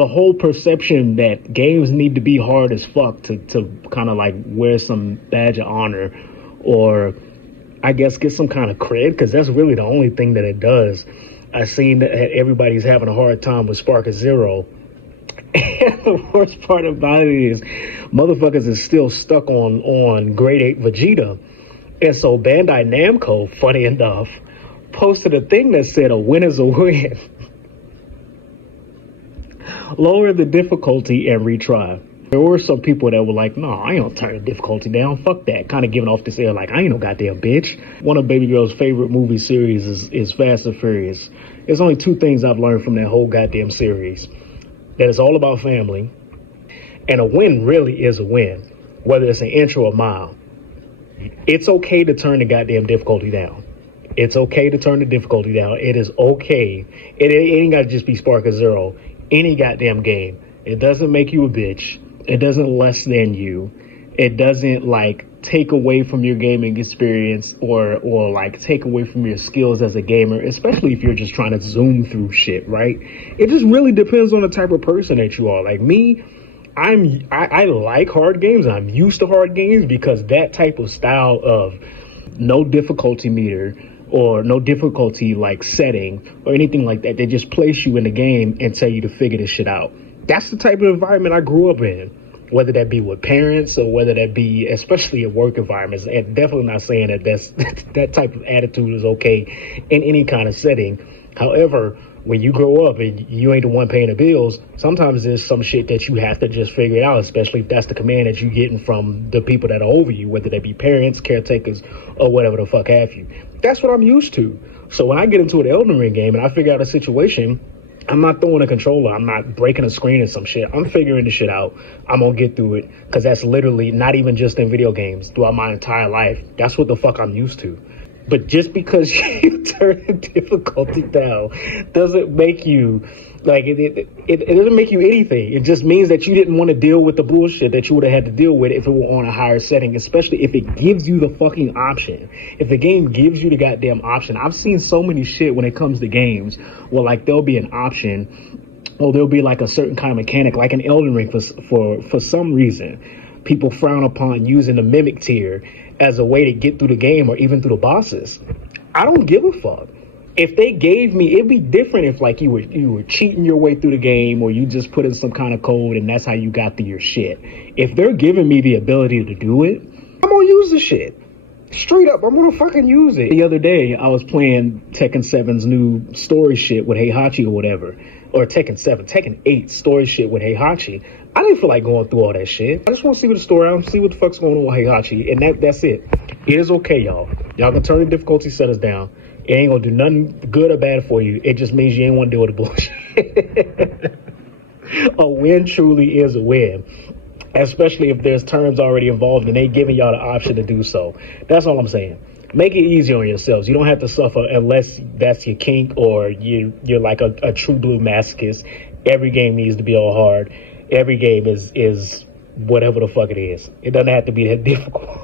the whole perception that games need to be hard as fuck to kind of like wear some badge of honor, or I guess get some kind of cred, because that's really the only thing that it does. I seen that everybody's having a hard time with Spark Zero. And the worst part about it is motherfuckers is still stuck on grade 8 Vegeta. And so Bandai Namco, funny enough, posted a thing that said a win is a win. Lower the difficulty and retry. There were some people that were like, no, I ain't gonna turn the difficulty down. Fuck that. Kind of giving off this air like, I ain't no goddamn bitch. One of Baby Girl's favorite movie series is Fast and Furious. There's only two things I've learned from that whole goddamn series. That it's all about family. And a win really is a win. Whether it's an inch or a mile. It's okay to turn the goddamn difficulty down. It's okay to turn the difficulty down. It is okay. It ain't gotta just be Spark Zero. Any goddamn game. It doesn't make you a bitch. It doesn't less than you. It doesn't like take away from your gaming experience or like take away from your skills as a gamer, especially if you're just trying to zoom through shit, right? It just really depends on the type of person that you are. Like me, I like hard games. I'm used to hard games because that type of style of no difficulty meter or no difficulty like setting or anything like that, they just place you in the game and tell you to figure this shit out. That's the type of environment I grew up in, whether that be with parents or whether that be especially in work environments. And definitely not saying that that type of attitude is okay in any kind of setting. However, when you grow up and you ain't the one paying the bills, sometimes there's some shit that you have to just figure out, especially if that's the command that you're getting from the people that are over you, whether they be parents, caretakers, or whatever the fuck have you. That's what I'm used to. So when I get into an Elden Ring game and I figure out a situation, I'm not throwing a controller. I'm not breaking a screen or some shit. I'm figuring the shit out. I'm gonna get through it, because that's literally not even just in video games. Throughout my entire life, that's what the fuck I'm used to. But just because you turn the difficulty down doesn't make you like it doesn't make you anything. It just means that you didn't want to deal with the bullshit that you would have had to deal with if it were on a higher setting, especially if it gives you the fucking option. If the game gives you the goddamn option. I've seen so many shit when it comes to games where like there'll be an option or there'll be like a certain kind of mechanic, like an Elden Ring for some reason. People frown upon using the mimic tier as a way to get through the game or even through the bosses. I don't give a fuck. If they gave me, it'd be different if like you were cheating your way through the game or you just put in some kind of code and that's how you got through your shit. If they're giving me the ability to do it, I'm gonna use the shit. Straight up, I'm gonna fucking use it. The other day, I was playing Tekken 7's new story shit with Heihachi or whatever. Or Tekken 8 story shit with Heihachi. I didn't feel like going through all that shit. I just want to see what the story is, see what the fuck's going on with Heihachi, and that's it. It is okay, y'all. Y'all can turn the difficulty settings down. It ain't gonna do nothing good or bad for you. It just means you ain't want to deal with the bullshit. A win truly is a win. Especially if there's terms already involved and they giving y'all the option to do so. That's all I'm saying. Make it easy on yourselves. You don't have to suffer unless that's your kink or you're like a true blue masochist. Every game needs to be all hard. Every game is whatever the fuck it is. It doesn't have to be that difficult.